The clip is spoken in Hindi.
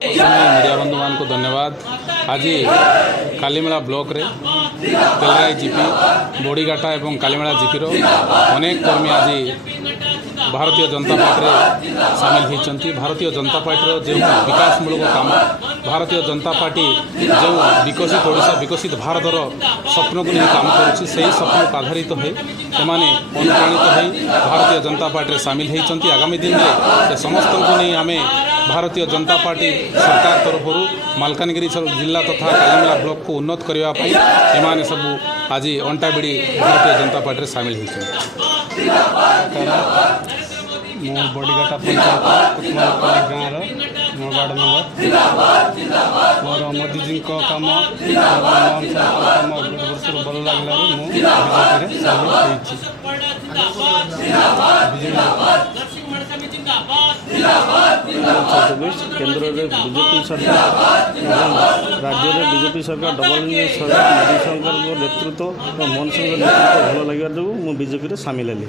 मीडिया बंधु मान को धन्यवाद। आज कालीमेला ब्लॉक रे तेलराई जीपी बोड़ीघाटा और कालीमेला जीपीर अनेक कर्मी आज भारतीय जनता पार्टी सामिल होती। भारतीय जनता पार्टी जो विकासमूलक काम भारतीय जनता पार्टी जो विकसित ओडिशा विकसित भारतर स्वप्न को नहीं काम करुँच स्वप्न को आधारित हो अनुप्राणित हो भारतीय जनता पार्टी सामिल होती। आगामी दिन में समस्त को नहीं आम भारतीय जनता पार्टी सरकार तरफ मालकानगिरी जिला तथा कालीमेला ब्लॉक को उन्नत करने एमाने सब आज अंटा भिड़ी भारतीय जनता पार्टी सामिल होती। मो बोड़ीघाटा पंचायत कुतमालपल्ली गाँव मो वार्ड नंबर मोर मोदी जी कम मोहन साहब कम वर्ष भल लगे केन्द्र में बीजेपी सरकार राज्य में बीजेपी सरकार डबल इंजन सरकार मोदी सरकार नेतृत्व मोहन सिंह नेतृत्व भल लगे जो बीजेपी सामिल हेली।